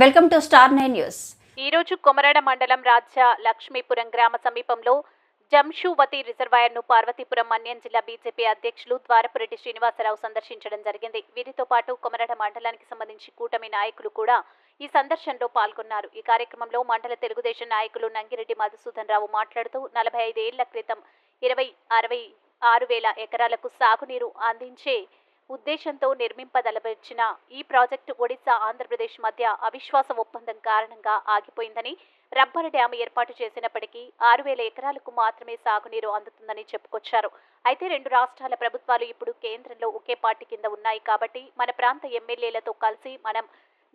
Welcome to star nine news. ఈ రోజు కొమరడ మండలం రాజ్య లక్ష్మీపురం గ్రామ సమీపంలో జంషువతి రిజర్వాయర్ను పార్వతీపురం మన్యం జిల్లా బీజేపీ అధ్యక్షులు ద్వారపురెడ్డి శ్రీనివాసరావు సందర్శించడం జరిగింది. వీరితో పాటు కొమరడ మండలానికి సంబంధించి కూటమి నాయకులు కూడా ఈ సందర్శనలో పాల్గొన్నారు. ఈ కార్యక్రమంలో మండల తెలుగుదేశం నాయకులు నంగిరెడ్డి మధుసూదన్ రావు మాట్లాడుతూ నలభై ఐదేళ్ళ క్రితం ఇరవై అరవై ఆరు వేల ఎకరాలకు సాగునీరు అందించే ఉద్దేశంతో నిర్మింపదలబెచ్చిన ఈ ప్రాజెక్టు ఒడిశా ఆంధ్రప్రదేశ్ మధ్య అవిశ్వాస ఒప్పందం కారణంగా ఆగిపోయిందని రబ్బర్ డ్యాం ఏర్పాటు చేసినప్పటికీ ఆరు వేల ఎకరాలకు మాత్రమే సాగునీరు అందుతుందని చెప్పుకొచ్చారు. అయితే రెండు రాష్ట్రాల ప్రభుత్వాలు ఇప్పుడు కేంద్రంలో ఒకే పార్టీ కింద ఉన్నాయి కాబట్టి మన ప్రాంత ఎమ్మెల్యేలతో కలిసి మనం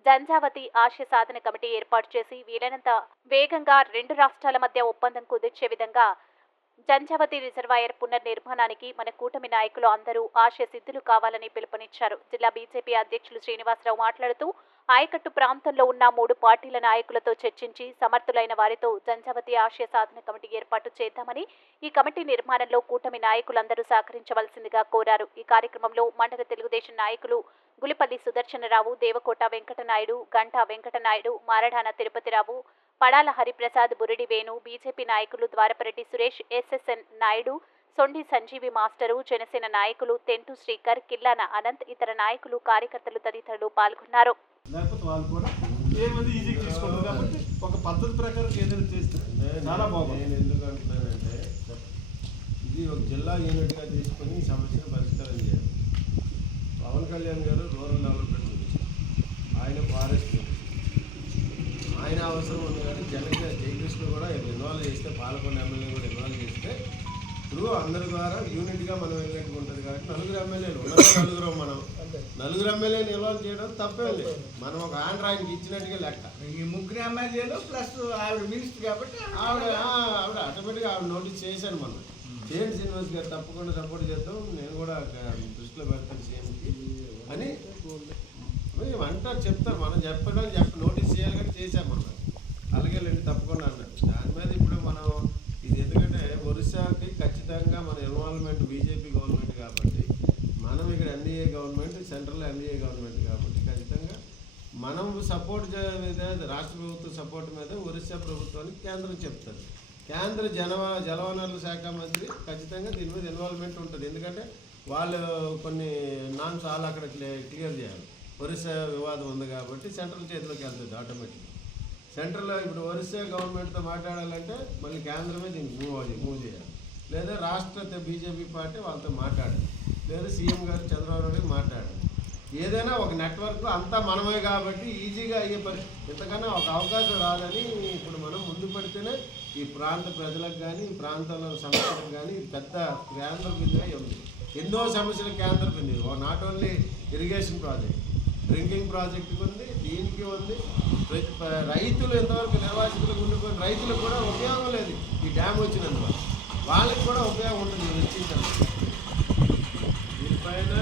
జంజావతి ఆశయ సాధన కమిటీ ఏర్పాటు చేసి వీలైనంత వేగంగా రెండు రాష్ట్రాల మధ్య ఒప్పందం కుదిర్చే విధంగా జంజావతి రిజర్వాయర్ పునర్నిర్మాణానికి మన కూటమి నాయకులు అందరూ ఆశయ సిద్ధులు కావాలని పిలుపునిచ్చారు. జిల్లా బీజేపీ అధ్యక్షులు శ్రీనివాసరావు మాట్లాడుతూ ఆయకట్టు ప్రాంతంలో ఉన్న మూడు పార్టీల నాయకులతో చర్చించి సమర్థులైన వారితో జంజావతి ఆశయ సాధన కమిటీ ఏర్పాటు చేద్దామని ఈ కమిటీ నిర్మాణంలో కూటమి నాయకులందరూ సహకరించవలసిందిగా కోరారు. ఈ కార్యక్రమంలో మండల తెలుగుదేశం నాయకులు గులిపల్లి సుదర్శనరావు దేవకోట వెంకటనాయుడు గంటా వెంకటనాయుడు మారడాన తిరుపతిరావు పడాల హరిప్రసాద్ బురిడి వేణు బీజేపీ నాయకులు ద్వారపరెడ్డి సురేష్ ఎస్ఎస్ఎన్ నాయుడు సొండి సంజీవి మాస్టరు జనసేన నాయకులు తెంటు శ్రీకర్ కిల్లాన అనంత్ ఇతర నాయకులు కార్యకర్తలు తదితరులు పాల్గొన్నారు. లేకపోతే వాళ్ళు కూడా ఏమది ఈజీగా తీసుకుంటారు కాబట్టి ఒక పద్ధతి ప్రకారం ఏదైనా చేస్తే చాలా బాగుంది నేను ఎందుకు అంటున్నానంటే ఇది ఒక జిల్లా యూనిట్గా తీసుకొని ఈ సమస్యను పరిష్కారం చేయాలి. పవన్ కళ్యాణ్ గారు రూరల్ డెవలప్మెంట్ మినిస్టర్. ఆయన ఫారెస్ట్ ఆయన అవసరం ఉంది కానీ జనక జయకృష్ణ కూడా ఇన్వాల్వ్ చేస్తే పాలకొండ ఎమ్మెల్యే కూడా ఇన్వాల్వ్ చేస్తే త్రూ అందరి ద్వారా యూనిట్గా మనం వెళ్ళినట్టు ఉంటుంది కాబట్టి నలుగురు ఎమ్మెల్యేలు నలుగురు మనం. నలుగురు ఎమ్మెల్యేలు ఇన్వాల్వ్ చేయడం తప్పే లేదు మనం ఒక ఆంధ్ర ఆయనకి ఇచ్చినట్టుగా లెక్క. ఈ ముగ్గురు ఎమ్మెల్యేలు ప్లస్ ఆవిడ మినిస్టర్ కాబట్టి ఆవిడ ఆవిడ ఆటోమేటిక్గా ఆవిడ నోటీస్ చేశాను మొన్న. చేయండి శ్రీనివాస్ గారు తప్పకుండా సపోర్ట్ చేద్దాం నేను కూడా దృష్టిలో పెడతాను సీఎంకి అని మరి అంటారు చెప్తారు మనం చెప్పడం చెప్ప నోటీస్ చేయాలి కానీ చేసాం మనం. అలాగే లేండి తప్పకుండా అన్నారు. దాని మీద ఇప్పుడు మనం ఇది ఎందుకంటే ఒరిస్సాకి ఖచ్చితంగా మన ఇన్వాల్వ్మెంట్ బీజేపీ గవర్నమెంట్ కాబట్టి మనం ఇక్కడ NDA government central NDA government కాబట్టి ఖచ్చితంగా మనం సపోర్ట్ మీద రాష్ట్ర ప్రభుత్వం సపోర్ట్ మీద ఒరిస్సా ప్రభుత్వానికి కేంద్రం చెప్తుంది కేంద్ర జనవ జలవనరుల శాఖ మంత్రి ఖచ్చితంగా దీని మీద ఇన్వాల్వ్మెంట్ ఉంటుంది. ఎందుకంటే వాళ్ళు కొన్ని నామ్స్ వాళ్ళు అక్కడ క్లియర్ చేయాలి. ఒరిస్సా వివాదం ఉంది కాబట్టి సెంట్రల్ చేతిలోకి వెళ్తుంది ఆటోమేటిక్ సెంట్రల్లో ఇప్పుడు ఒరిస్సా గవర్నమెంట్తో మాట్లాడాలంటే మళ్ళీ కేంద్రమే దీనికి మూవ్ అవ్వాలి మూవ్ చేయాలి. లేదా రాష్ట్ర బీజేపీ పార్టీ వాళ్ళతో మాట్లాడాలి. లేదా సీఎం గారు చంద్రబాబు నాయుడు మాట్లాడాలి. ఏదైనా ఒక నెట్వర్క్ అంతా మనమే కాబట్టి ఈజీగా అయ్యే పరి ఇంతకన్నా ఒక అవకాశం రాదని ఇప్పుడు మనం ముందు పడితేనే ఈ ప్రాంత ప్రజలకు కానీ ఈ ప్రాంతంలో సమస్యలకు కానీ పెద్ద కేంద్ర బిందుగా ఉంది. ఎన్నో సమస్యలు కేంద్ర బిందు not only irrigation project drinking project ఉంది దీనికి ఉంది. ప్రతి రైతులు ఎంతవరకు నిర్వాసితులకు ఉండిపోయిన రైతులకు కూడా ఉపయోగం లేదు ఈ డ్యామ్ వచ్చినందువల్ల. వాళ్ళకి కూడా ఉపయోగం ఉంటుంది ఇది దీనిపైన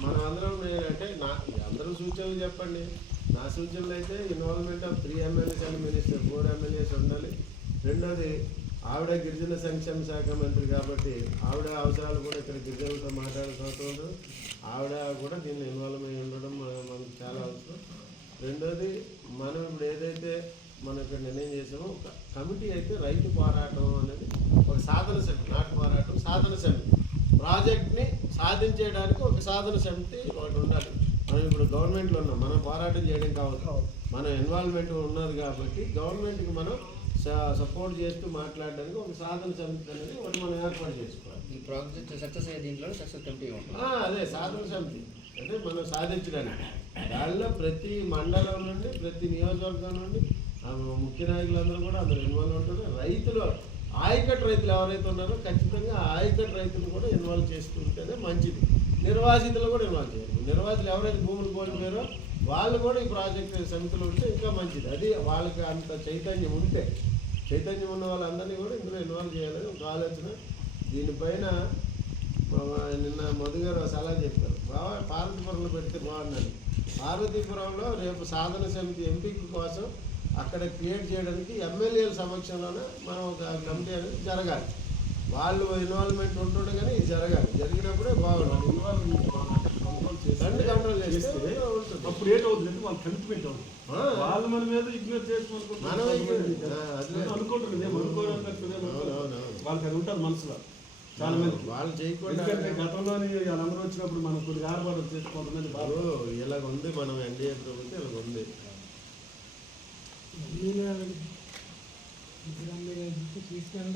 మనం అందరం అంటే నా అందరూ సూచనలు చెప్పండి. నా సూచనలు అయితే involvement of three MLAs and minister four MLAs ఉండాలి. రెండోది ఆవిడ గిరిజన సంక్షేమ శాఖ మంత్రి కాబట్టి ఆవిడ అవసరాలు కూడా ఇక్కడ గిరిజనులతో మాట్లాడాల్సిన అవసరం ఆవిడ కూడా దీన్ని ఇన్వాల్వ్ అయి ఉండడం మన- మనకు చాలా అవసరం రెండోది మనం ఇప్పుడు ఏదైతే మనం ఇక్కడ నిర్ణయం చేసామో. ఒక కమిటీ అయితే రైతు పోరాటం అనేది ఒక సాధన సమితి నాటు పోరాటం సాధన సమితి. ప్రాజెక్ట్ని సాధించేయడానికి ఒక సాధన సమితి ఒకటి ఉండాలి. మనం ఇప్పుడు గవర్నమెంట్లో ఉన్నాం మనం పోరాటం చేయడం కావచ్చు మన ఇన్వాల్వ్మెంట్ ఉన్నది కాబట్టి గవర్నమెంట్కి మనం సపోర్ట్ చేస్తూ మాట్లాడడానికి ఒక సాధన సమితి అనేది ఒకటి మనం ఏర్పాటు చేసుకోవాలి. ఈ ప్రాజెక్ట్ సక్సెస్ అయ్యే దీంట్లో సక్సెస్ కమిటీ అదే సాధన సమితి. అంటే మనం సాధించడానికి. దానిలో ప్రతి మండలం నుండి ప్రతి నియోజకవర్గం నుండి ముఖ్య నాయకులందరూ కూడా అందులో ఇన్వాల్వ్ ఉంటారు రైతులు ఆయకట్ రైతులు ఎవరైతే ఉన్నారో ఖచ్చితంగా ఆయకట్ రైతులు కూడా ఇన్వాల్వ్ చేసుకుంటేనే మంచిది. నిర్వాసితులు కూడా ఇన్వాల్వ్ చేయాలి నిర్వాసితులు ఎవరైతే భూములు కోల్పోయారో వాళ్ళు కూడా ఈ ప్రాజెక్ట్ సమితిలో ఉంటే ఇంకా మంచిది. అది వాళ్ళకి అంత చైతన్యం ఉంటే చైతన్యం ఉన్న వాళ్ళందరినీ కూడా ఇందులో ఇన్వాల్వ్ చేయాలని ఒక ఆలోచన. దీనిపైన నిన్న మధు గారు సలహా చెప్పారు. బాగా పార్వతీపురంలో పెడితే బాగుందని పార్వతీపురంలో రేపు సాధన సమితి ఎంపిక కోసం అక్కడ క్రియేట్ చేయడానికి ఎమ్మెల్యేల సమక్షంలోనే మనం ఒక కమిటీ అనేది జరగాలి. వాళ్ళు ఇన్వాల్వ్మెంట్ ఉంటుండే కానీ ఇది జరగాలి. జరిగినప్పుడే బాగుంటుంది. కంట్రోల్ చేస్తే అప్పుడు ఏంటవుతుంది? అంటే వాళ్ళ కమిట్మెంట్ అవుతుంది. వాళ్ళు మన మీద ఇగ్నోర్ చేసుకుంటున్నారు అవునవును. వాళ్ళకి అది ఉంటుంది మనసులో. చాలా మందికి. వాళ్ళు చేయకుండా గతంలోని వాళ్ళందరూ వచ్చినప్పుడు మనం కొద్దిగా ఆర్భాటం చేసి కొంతమంది బాగా ఇప్పుడు ఇలాగ ఉంది మనం ఎన్డీఏ ప్రభుత్వం ఇలాగ ఉంది తీసుకెళ్ళి